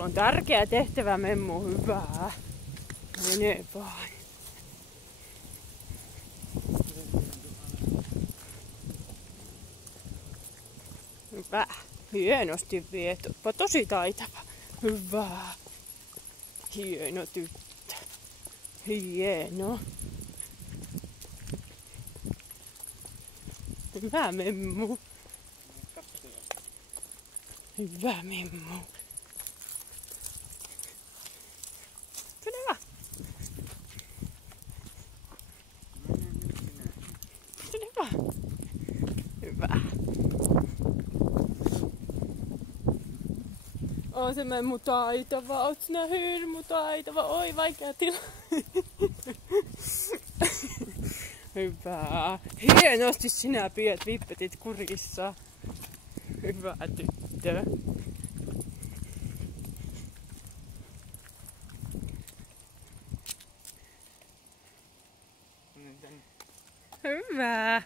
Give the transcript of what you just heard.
Sulla on tärkeä tehtävä, Memmu. Hyvää. Mene vaan. Hyvä. Hienosti viet. Oppa tosi taitava. Hyvä. Hieno tyttö. Hieno. Hyvä Memmu. Hyvä Memmu. Tule vaan. Tule vaan. Hyvä. On se Memmu taitava. Oot sinä hirmu taitava. Oi, vaikea tila. Hyvä. Hienosti sinä pidät vippetit kurissa. Hyvä tyttö. Hyvä.